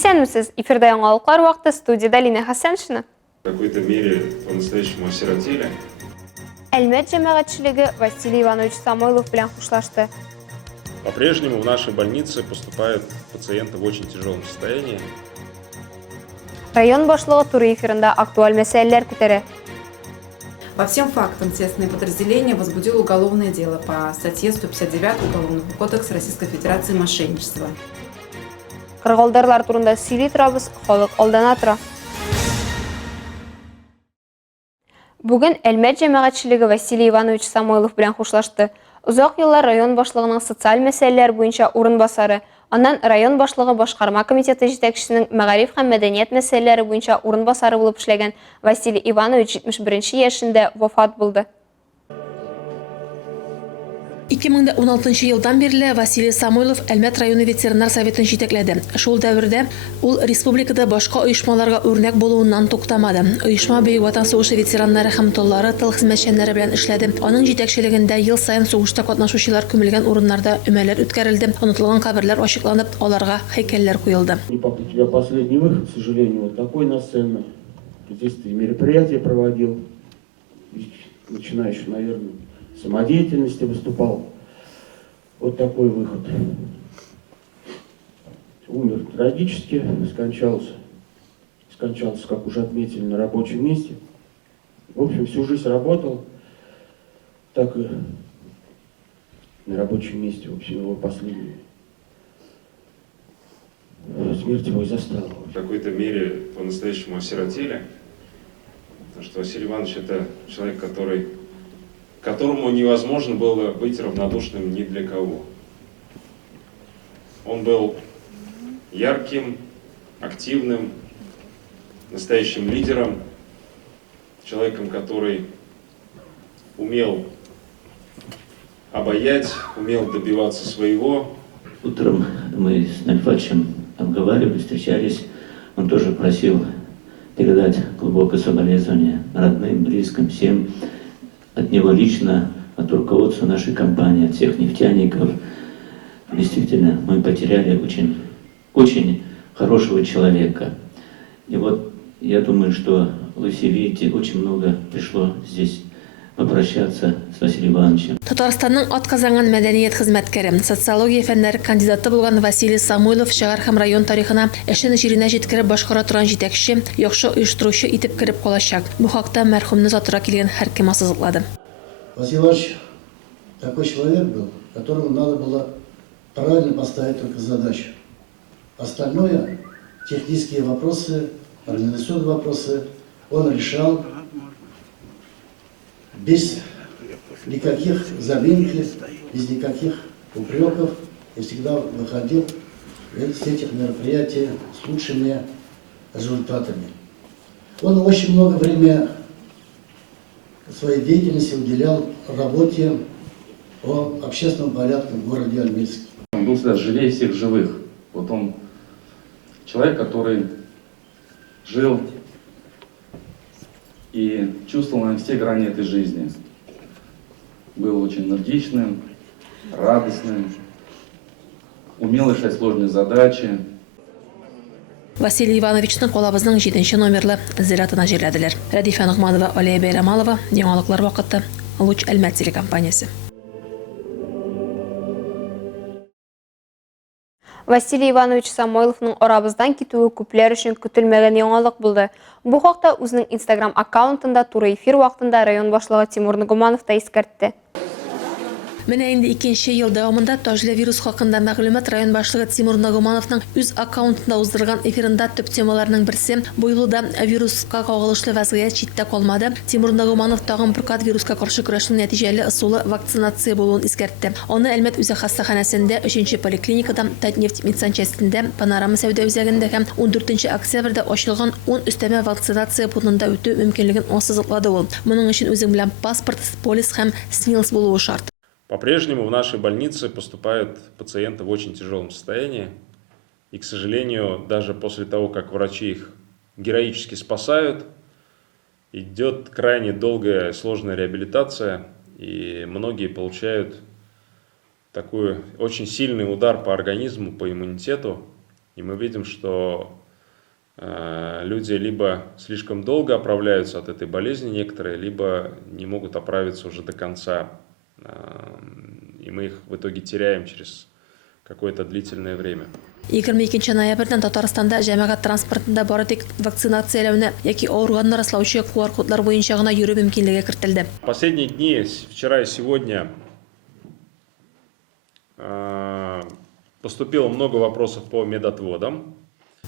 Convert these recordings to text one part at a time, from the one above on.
Исәнмесез, эфирда яңалыклар вакыты, студияда Лина Хасаншина. В какой-то мере по-настоящему осиротели. Әлмәт җәмәгатьчелеге Василий Иванович Самойлов белән хушлашты. По-прежнему в нашей больнице поступают пациенты в очень тяжелом состоянии. Район башлыгы туры эфирында актуаль мәсьәләләр күтәрә. По всем фактам следственное подразделение возбудило уголовное дело по статье 159 Уголовного кодекса Российской Федерации «Мошенничество». Кыргылдарлар турында сөйли торабыз, халык алдана тора. Бүген Әлмәт җәмәгатьчелеге Василий Иванович Самойлов белән хушлашты. Узак еллар район башлыгының социаль мәсьәләләр буенча урынбасары, аннан район башлыгы башкарма комитеты җитәкчесенең мәгариф һәм мәдәният мәсьәләләре буенча урынбасары булып эшләгән Василий Иванович 71 яшендә вафат булды. 2016 елдан бирле Василий Самойлов Әлмәт районы ветераннар советын җитәкләде. Шул дәвердә ул республикада башка оешмаларга үрнәк булуыннан туктамады. Оешма Бөек Ватан сугышы ветераннары һәм тыллары тыл хезмәтчәннәре белән эшләде. Аның җитәкчелегендә ел саен сугышта катнашучылар күмелгән урыннарда өмәләр үткәрелде. Онытылган каберләр ачыкланып, аларга һәйкәлләр куелды. У тебя последний выход, к сожалению, вот такой на сцену. Здесь ты мероприятия проводил, начиная еще, наверное, самодеятельности выступал. Вот такой выход. Умер трагически, скончался. Скончался, как уже отметили, на рабочем месте. В общем, всю жизнь работал, так и на рабочем месте, в общем, его последнюю смерть его и застала. В какой-то мере по-настоящему осиротели. Потому что Василий Иванович это человек, которому невозможно было быть равнодушным ни для кого. Он был ярким, активным, настоящим лидером, человеком, который умел обаять, умел добиваться своего. Утром мы с Нальфатчем обговаривали, встречались. Он тоже просил передать глубокое соболезнование родным, близким, всем. От него лично, от руководства нашей компании, от всех нефтяников. Действительно, мы потеряли очень хорошего человека. И вот я думаю, что вы все видите, очень много пришло здесь попрощаться с Василием Ивановичем. Татарстанның атказанган мәдәният хезмәткәре, социология фәннәре кандидаты булган Василий Самойлов шәһәр һәм район тарихына эшен җиренә җиткереп башкара торган җитәкче, яхшы оештыручы итеп кирип калачак. Бу хакта мәрхүмне затыра килгән һәркем ассызыклады. Василий Иванович такой человек был, которому надо было правильно поставить только задачу. Остальное, технические вопросы, организационные вопросы, он решал без никаких заминки, без никаких упреков, и всегда выходил с этих мероприятий с лучшими результатами. Он очень много времени своей деятельности уделял работе по общественному порядку в городе Альметьевске. Он был всегда живее всех живых. Вот он человек, который жил и чувствовал на все грани этой жизни. Был очень энергичным, радостным, умел решать сложные задачи. Василий Ивановичның калабызның 7-нче номерлы зиратына җирләделәр. Радифа Нугманова, Алия Бәйрәмалова, яңалыклар вакыты, Луч Әлмәт телекомпаниясе. Василий Иванович Самойловның арабыздан китүе күпләр өчен көтелмәгән яңалык булды. Бу хакта үзенең Instagram аккаунтында туры эфир вакытында район башлыгы Тимур Нугманов та искәртте. Менә инде 2нче ел дәвамында таҗлы вирус хакында мәгълүмат район башлыгы Тимур Нугмановның үз аккаунтында уздырган эфирында төп темаларның берсе бу елда вируска кагылышлы вазгыять читтә калмады. Тимур Нугманов тагын бер кат вируска каршы көрәшнең нәтиҗәле ысулы вакцинация булуын искәртте. Аны Әлмәт үзе хастаханәсендә 3нче поликлиникада, Татнефть медсанчастендә, Панорама сәүдә үзәгендә һәм 14 октябрьдә ачылган 10 өстәмә вакцинация пунктында үтү мөмкинлеген ассызыклады ул. Моның өчен үзең белән паспорт, полис һәм СНИЛС булуы шарт. По-прежнему в нашей больнице поступают пациенты в очень тяжелом состоянии. И, к сожалению, даже после того, как врачи их героически спасают, идет крайне долгая сложная реабилитация. И многие получают такой очень сильный удар по организму, по иммунитету. И мы видим, что люди либо слишком долго оправляются от этой болезни некоторые, либо не могут оправиться уже до конца. И мы их в итоге теряем через какое-то длительное время. 22 ноябрьдән Татарстанда җәмәгать транспортында бары тик вакцинацияләүне яки авыруганны раслаучы QR-кодлар буенча гына йөрү мөмкинлеге кертелде. Последние дни, вчера и сегодня, поступило много вопросов по медотводам.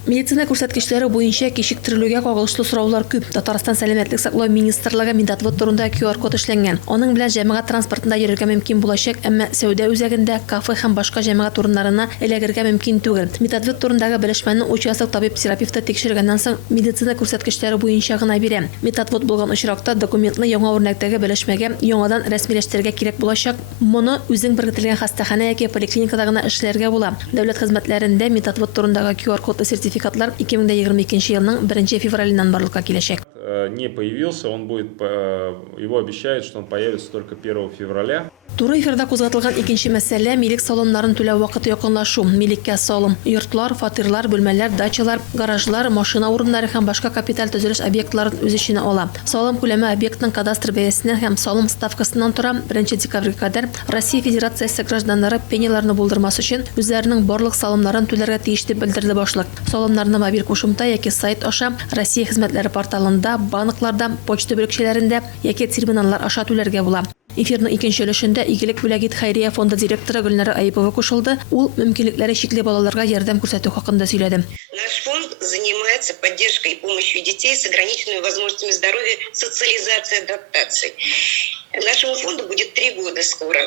Медицина күрсәткечләре буенча кичектерелүгә кагылышлы сораулар күп. Татарстан сәламәтлек саклау министрлыгы медотвод турында QR-код эшләнгән. Аның белән җәмәгать транспортында йөрергә мөмкин булачак, әмма сәүдә үзәгендә, кафе һәм башка җәмәгать урыннарына эләгергә мөмкин түгел. Медотвод турындагы белешмәне участок табиб-терапевты тикшергәннән соң медицина күрсәткечләре буенча гына бирә. Медотвод булган очракта документны яңа үрнәктәге белешмәгә яңадан рәсмиләштерергә кирәк булачак. Моны үзең бергетелгән хастаханә яки поликлиникада гына эшләргә була. Дәүләт хезмәтләрендә медотвод турындагы QR-код сертификатлар 2022 елның 1 февраленнан барлыкка киләчәк. Не появился, его обещают, что он появится только 1 февраля. Туры эфирда кузгатылган икенче мәсьәлә милек салымнарын түләү вакыты якынлашу. Милеккә салым, йортлар, фатирлар, бүлмәләр, дачалар, гаражлар, машина урыннары һәм башка капиталь төзелеш объектларын үз эченә ала. Салым күләме объектның кадастр бәясеннән һәм салым ставкасыннан тора. 1 декабрьгә кадәр Россия Федерациясе гражданнары пеняларны булдырмас өчен үзләренең барлык салымнарын түләргә тиеш дип белдерде башлык. Салымнарны мобиль кушымта яки сайт аша Россия хезмәтләре порталында, банкларда, почта бүлекчәләрендә яки терминаллар аша түләргә була. Эфирның икенче өлешендә Игелек бүләгит хәйрия фонды директоры Гөлнара Айыпова кушылды. Ул мөмкинлекләре чикле балаларга ярдәм күрсәтү хакында сөйләде. Наш фонд занимается поддержкой и помощью детей с ограниченными возможностями здоровья, социализацией, адаптацией. Нашему фонду будет 3 года скоро.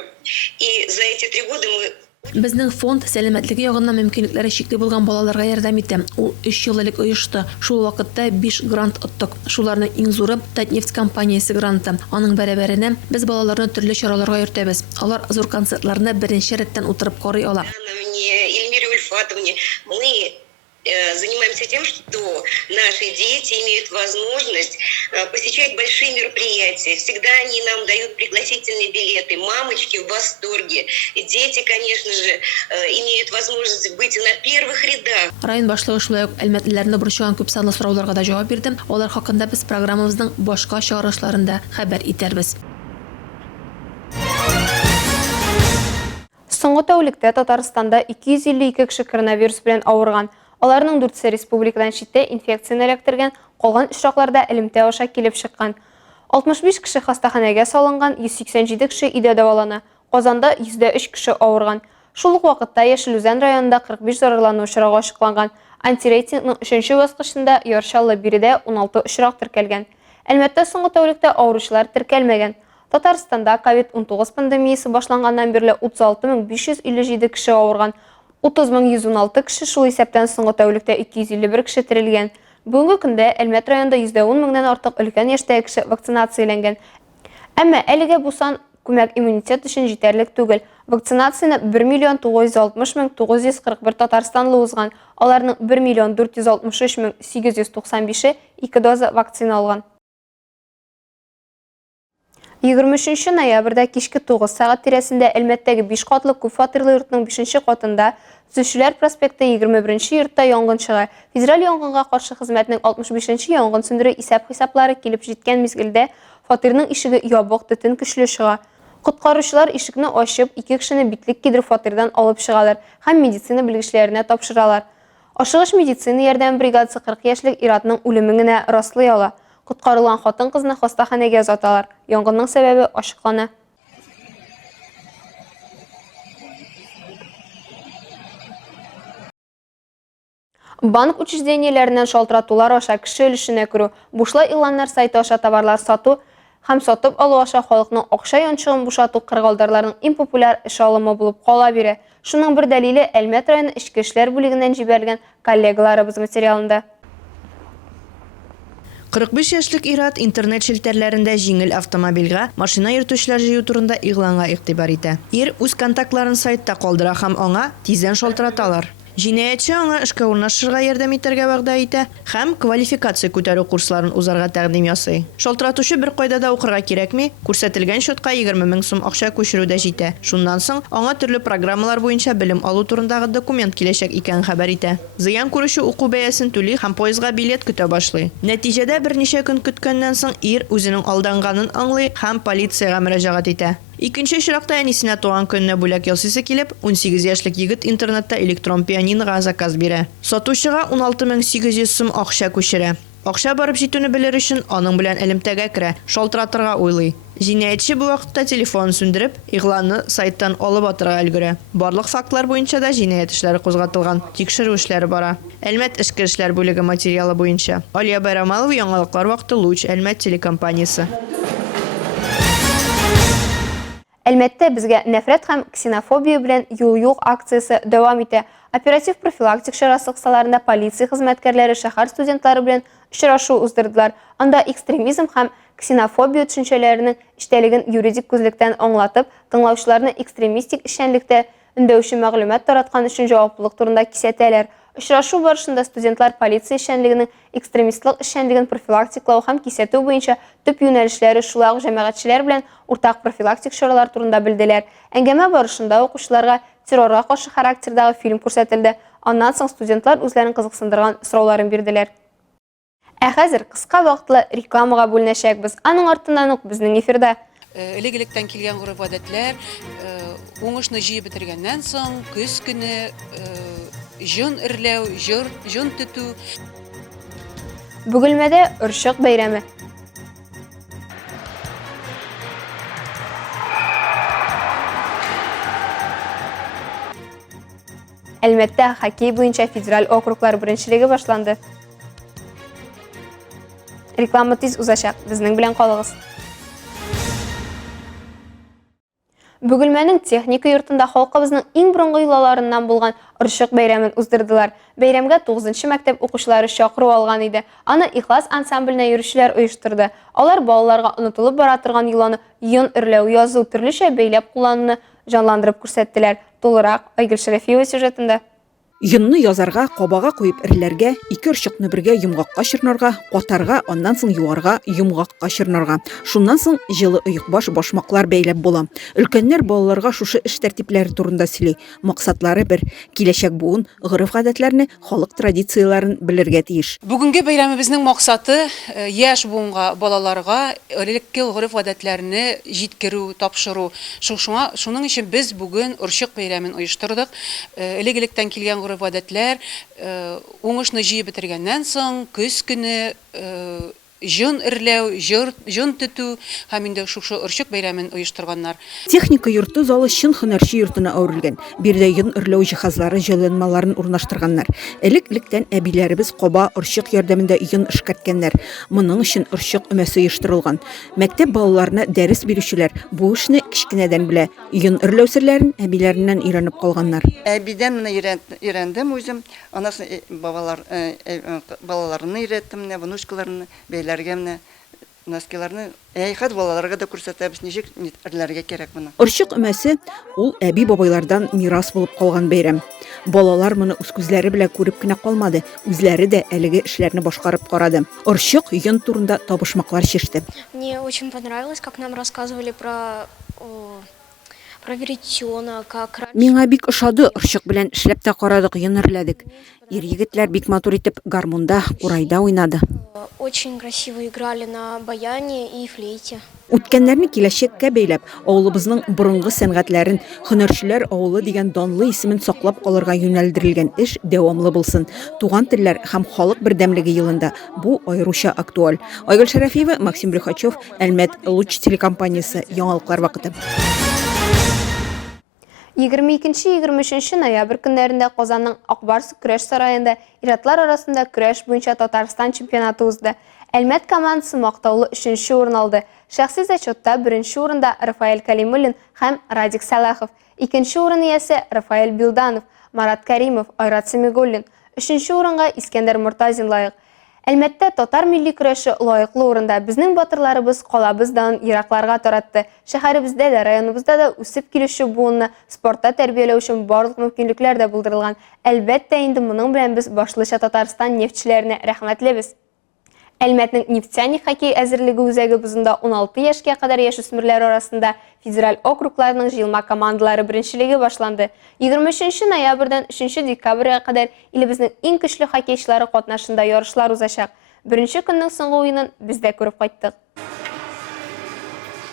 И за эти 3 года мы Безнең фонд сәламәтлеге ягыннан мөмкинлекләре чикле булган балаларга ярдәм итә. Ул 3 еллык оешты. Шул вакытта 5 грант оттык. Шуларның иң зуры Татнефть компаниясе гранты. Аның бәрабәренә без балаларны төрле чараларга йөртәбез. Алар зур концертларны беренче рәттән утырып карый ала. Эльмире Ульфатовне мы занимаемся тем, что наши дети имеют возможность посещать большие мероприятия. Всегда они нам дают пригласительные билеты. Мамочки в восторге. Дети, конечно же, имеют возможность быть на первых рядах. Район башлыгы шулай ук әлмәтлеләрне борчыган күп санлы сорауларга да җавап бирде. Алар хакында без программабызның башка чыгарышларында хәбәр итәрбез. Соңгы тәүлектә Татарстанда 252 кеше коронавирус белән авырган. Аларның 4 республикадан читтә инфекцияны эләктергән, калган очракларда элемтә аша килеп чыккан. 65 кеше хастаханәгә салынган, 187 кеше өйдә дәвалана. Казанда 103 кеше авырган. Шул ук вакытта Яшелүзән районында 45 зарарлану очрагы ачыкланган. Антирейтингның 3нче баскычында Яршаллы биредә 16 очрак теркәлгән. Әлмәттә соңгы тәүлектә авыручылар теркәлмәгән. Татарстанда COVID-19 пандемиясы башланганнан бирле 36557 кеше авырган. 30116 кеше шул исәптән соңгы тәүлектә 251 кеше терелгән. Бүгенге көндә Әлмәт районында 110 меңнән артык өлкән яшьтәге кеше вакцинацияләнгән. Әмма әлегә бу сан күмәк иммунитет өчен җитәрлек түгел. Вакцинацияны 1 960 941 татарстанлы узган. Аларның 1 463 895 2 доза вакцина алган. 23 ноябрьдә кичке 9 сәгать тирәсендә Әлмәттәге 5 катлы күп фатирлы йортның 5нче катында Төзүчеләр проспекты 21 йортта янгын чыга. Федераль янгынга каршы хезмәтнең 65 янгын сөндерү исәп-хисаплары килеп җиткән мизгелдә фатирның ишеге ябык, төтен көчле чыга. Коткаручылар ишекне ачып, 2 кешене битлек кидереп фатирдан алып чыгалар һәм медицина белгечләренә тапшыралар. Ашыгыч медицина ярдәм бригадасы 40 яшьлек Иратның үлемен генә раслый ала. Коткарылган хатын-кызны хастаханәгә озаталар. Янгынның сәбәбе ачыклана. Банк учреждениеләреннән шалтыратулар аша кеше өлешенә керү, бушлай иланнар сайты аша товарлар сату һәм сатып алу аша халыкның акча янчыгын бушату кыргалдарларның иң популяр эш алымы булып кала бирә. Шуның бер дәлиле Әлмәт районы эчке эшләр бүлегеннән җибәрелгән коллегаларыбыз материалында. 45 яшьлек Ират интернет шелтәрләрендә җиңел автомобильгә машина йөртүчеләр җыю турында игъланга игътибар итә. Ир үз контактларын сайтта калдыра һәм аңа тиздән шалтыраталар. Җинаятьче аңа эшкә урнаштырырга ярдәм итәргә вәгъдә итә һәм квалификация күтәрү курсларын узарга тәкъдим ясый. Шалтыратучы бер кайда да укырга кирәкми, күрсәтелгән счетка 20 000 сум акча күчерү дә җитә. Шуннан соң аңа төрле программалар буенча белем алу турындагы документ киләчәк икән хәбәр итә. Зыян күрүче уку бәясен түли һәм поездга билет көтә башлый. Нәтиҗәдә берничә көн көткәннән соң ир үзенең алданганын аңлый һәм полициягә мөрәҗәгать итә. Икенче очракта әнисенә туган көненә бүләк ясыйсы килеп, 18 яшьлек егет интернетта электрон пианинога заказ бирә. Сатучыга 16 800 сум акча күчерә. Акча барып җитүне белер өчен аның белән элемтәгә керә, шалтыратырга уйлый. Җинаятьче бу вакытта телефонын сүндереп, игъланны сайттан алып атырга өлгерә. Барлык фактлар буенча да җинаять эшләре кузгатылган, тикшерү эшләре бара. Әлмәт эчке эшләр бүлеге материалы буенча. Алия Байрамалова, яңалыклар вакыты, Луч, Әлмәт телекомпаниясе. Әлмәттә безгә нәфрәт һәм ксенофобия белән юл юк акциясы дәвам итә. Оператив профилактик чарасы кысаларында полиция хезмәткәрләре шәһәр студентлары белән очрашу уздырдылар. Анда экстремизм һәм ксенофобия төшенчәләренең эчтәлеген юридик күзлектән аңлатып, тыңлаучыларны экстремистик эшчәнлектә өндәүче мәгълүмат тараткан өчен җаваплылык турында кисәтәләр. Очрашу барышында студентлар полиция эшчәнлегенең экстремистлык эшчәнлеген профилактиклау һәм кисәтү буенча төп юнәлешләре, шулай ук җәмәгатьчеләр белән уртак профилактик чаралар турында белделәр. Әңгәмә барышында укучыларга террорга каршы характердагы фильм күрсәтелде. Аннан соң студентлар үзләрен кызыксындырган сорауларын бирделәр. Ә хәзер кыска вакытлы рекламага бүленәчәкбез. Аның артыннан ук безнең эфирда элек-электән килгән гореф-гадәтләр уңышны җыеп бетергәннән соң көз көне җон эрләү, җон тетү. Бөгелмәдә Орчык бәйрәме. Әлмәттә хоккей буенча федераль округлар беренчелеге башланды. Реклама тиз узачак. Безнең белән калыгыз. Бөгелмәнең техника йортында халкыбызның иң борынгы йолаларыннан булган Орчык бәйрәмен уздырдылар. Бәйрәмгә 9нчы мәктәп укучылары чакыру алган иде. Аны Ихлас ансамбленә йөрүчеләр оештырды. Алар балаларга онытылып бара торган йоланы йон өрләү, язу, төрлечә бәйләп куллануны жанландырып күрсәттеләр. Толырак Айгөл Шәрәфиева сюжетында. Йонны язарга, кабага куеп ирләргә, ике орчыкны бергә йомгакка чорнарга, катарга, аннан соң юарга, йомгакка чорнарга. Шуннан соң җылы оекбаш башмаклар бәйләп була. Өлкәннәр балаларга шушы эш тәртипләре турында сөйли. Максатлары бер: киләчәк буын, гореф-гадәтләрне, халык традицияларын белергә тиеш. Бүгенге бәйрәмебезнең максаты яшь буынга, балаларга элекке гореф-гадәтләрне җиткерү, тапшыру. Шуның өчен без бүген Орчык бәйрәмен оештырдык. Элек-электән килгән гореф-гадәтләр уңышны җыеп бетергәннән соң көз көне җон эрләү, җон тетү һәм инде шушы Орчык бәйрәмен оештырганнар. Техника йорты залы чын һөнәрче йортына әверелгән. Бирдә йон өрләү җиһазлары, җайланмаларын урнаштырганнар. Элек-электән әбиләребез каба Орчык ярдәмендә йон эшкәрткәннәр. Моның өчен Орчык өмәсе оештырылган. Мәктәп балаларына дәрес бирүчеләр бу эшне кичкенәдән белә. Йон өрләү серләрен әбиләреннән өйрәнеп калганнар. Әбидән менә өйрәндем үзем. Анасын балаларны өйрәттем, внучкаларны бәйләргә менә носкиларны хәт балаларга да күрсәтәбез, ничек эрләргә кирәк моны. Орчык өмәсе ул әби-бабайлардан мирас булып калган бәйрәм. Балалар моны үз күзләре белән күреп кенә калмады, үзләре дә әлеге эшләрне башкарып карады. Орчык йон турында табышмаклар чиште. Мне очень понравилось, как нам рассказывали про веретено, как раньше. Миңа бик ошады, Орчык белән эшләп тә карадык, йон эрләдек. Ир-егетләр бик матур итеп гармунда, курайда уйнады. Очень красиво играли на баяне и флейте. Үткәннәрне киләчәккә бәйләп, авылыбызның борынгы сәнгатьләрен, һөнәрчеләр авылы дигән данлы исемен саклап калырга юнәлдерелгән эш дәвамлы булсын. Туган телләр һәм халык бердәмлеге елында бу аеруча актуаль. Айгөл Шәрәфиева, Максим Брюхачев, Әлмәт Луч телекомпаниясе, яңалыклар вакыты. 22-23 ноябрь көннәрендә Казанның Акбарсы көрәш сараенда иратлар арасында көрәш буенча Татарстан чемпионаты узды. Әлмәт командасы мактаулы 3нче урын алды. Шәхси зачетта 1нче урында Рафаэль Калимуллин һәм Радик Салахов, 2нче урын иясе Рафаэль Билданов, Марат Каримов, Айрат Семигуллин, 3нче урынга Искәндәр Муртазин лайык. Әлмәттә татар милли көрәше лайыклы урында безнең батырларыбыз калабыздан еракларга таратты. Шәһәребездә дә, районыбызда да үсеп килүче буынны спортта тәрбияләү өчен барлык мөмкинлекләр дә булдырылган. Әлбәттә, инде моның белән без башлыча Татарстан нефтчеләренә рәхмәтлебез. Әлмәтнең нефтяник хоккей әзерлеге үзәге бозында 16 яшькә кадәр яшүсмерләр арасында федераль округларның җыелма командалары беренчелеге башланды. 23 ноябрьдән 3 декабрьгә кадәр илебезнең иң көчле хоккейчылары катнашында ярышлар узачак. Беренче көннең соңгы уенын без дә күреп кайттык.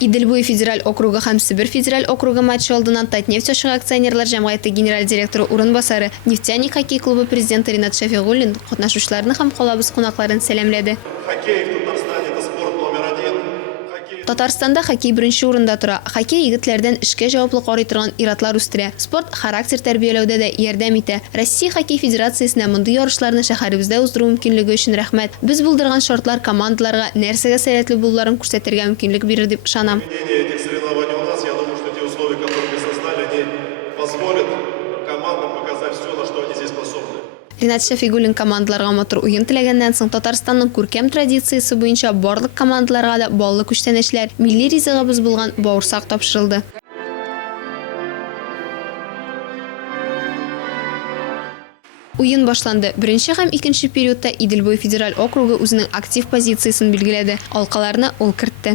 Иделбуй федераль округы һәм Себер федераль округы матчы алдыннан Татнефть ашыгы акционерлар җәмгыяте генераль директоры урынбасары, нефтяник хоккей клубы президенты Ринат Шафигуллин катнашучыларны һәм калабыз кунакларын сәламләде. Татарстанда хоккей беренче урында тора. Хоккей егетләрдән эшкә җаваплы карый торган ир-атлар үстерә. Спорт характер тәрбияләүдә дә ярдәм итә. Россия хоккей федерациясенә мондый ярышларны шәһәребездә уздыру мөмкинлеге өчен рәхмәт. Без булдырган шартлар командаларга нәрсәгә сәләтле булуларын күрсәтергә мөмкинлек бирер дип ышанам. Ринат Шафигуллин командаларга матур уен теләгәннән соң Татарстанның күркәм традициясе буенча барлык командаларга да баллы күчтәнәчләр, милли ризыгыбыз булган бавырсак тапшырылды. Уен башланды. Беренче һәм икенче периодта Иделбуй федераль округы үзенең актив позициясын билгеләде. Алкаларны ул кертте.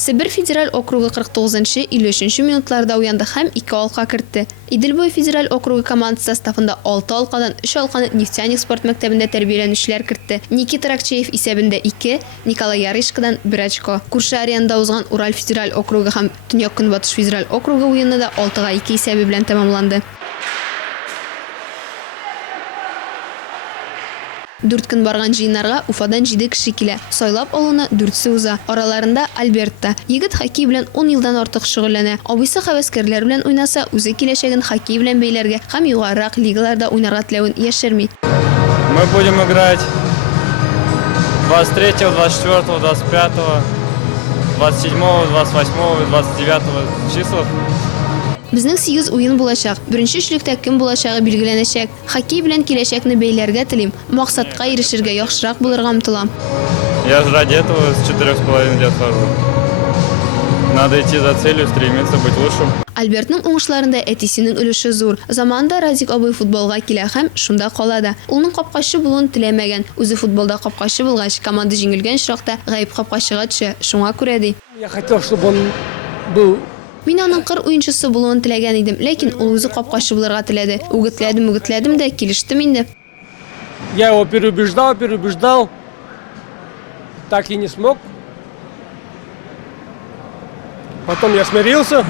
Себер федераль округы 49-53 минутларда уянды һәм 2 алка кертте. Иделбуй федераль округы командасы составында 6 алкадан 3 алканы нефтяник спорт мәктәбендә тәрбияләнүчеләр кертте. Никита Ракчеев исәбендә 2, Николай Ярышкадан 1 очко. Күрше аренада узган Урал федераль округы һәм Төньяк Көнбатыш федераль округы уены да 6-2 исәбе белән тәмамланды. 4 көн барган җыеннарга Уфадан 7 кеше килә. Сайлап алуны 4се уза. Араларында Альбертта. Егет хоккей белән 10 елдан артык шөгыльләнә. Абыйсы хәвәскәрләр белән уйнаса, үзе киләчәген хоккей белән бәйләргә һәм югарырак лигаларда уйнарга теләвен яшерми. Мы будем играть 23, 24, 25, 27, 28, 29 числах. Безнең 8 уен булачак. Беренче өчлектә кем булачагы билгеләнәчәк. Хоккей белән киләчәкне бәйләргә телим. Максатка ирешергә яхшырак булырга омтылам. Я же ради этого с 4,5 лет хожу. Надо идти за целью, стремиться быть лучшим. Альбертның уңышларында әтисенең өлеше зур. Заманында Радик абый футболга килә һәм шунда кала да. Улның капкачы булуын теләмәгән. Үзе футболда капкачы булгач, команда җиңелгән чакта гаип капкачыга төшә. Шуңа күрә ди. Я хотел, чтобы он был. Мин аның кыр уенчысы булуын теләгән идем, ләкин ул үзе капкачы булырга теләде. Үгетләдем дә килештем инде. Я его переубеждал. Так и не смог. Потом я смирился.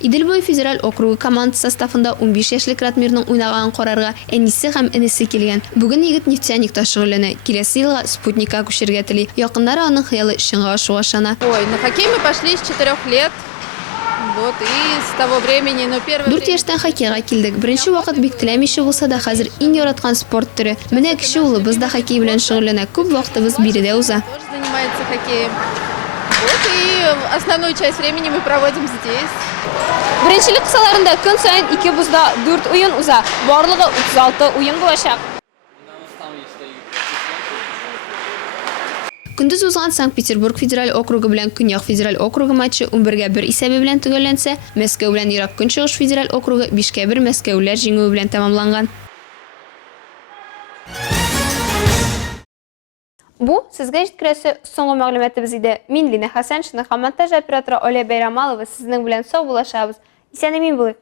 Иделбуй федераль округы командасы составында 15 яшьлек Ратмирның уйнаган карарга әнисе һәм энесе килгән. Бүген егет нефтяникта шөгыльләнә. Киләсе елга Спутникка күчәргә тели. Якыннары аның хыялы чынга ашуга ышана. Ой, на хоккей мы пошли с 4 лет. Вот, и с того времени, но первое 4 яшьтән хоккейга килдек. Беренче вакыт бик теләмичә булса да, хәзер иң яраткан спорт төре. Менә кеше улыбыз да хоккей белән шөгыльләнә. Күп вакытыбыз биредә уза. тоже занимается хоккеем. Вот, и основную часть времени мы проводим здесь. Беренчелек кысаларында көн сайын 2 бузда 4 уен уза. Барлыгы 36 уен булачак. Көндез узган Санкт-Петербург федераль округы белән Көньяк федераль округы матчы 11-1 исәбе белән төгәлләнсә, Мәскәү белән Ирак Көнчыгыш федераль округы 5-1 Мәскәүләр җиңүе белән тәмамланган. Бу сезгә җиткерәсе соңгы мәгълүматыбыз иде. Мин Лина Хәсән, монтаж операторы Оля Бәйрамалова, сезнең белән сау булашабыз. Исән-амин булыйк.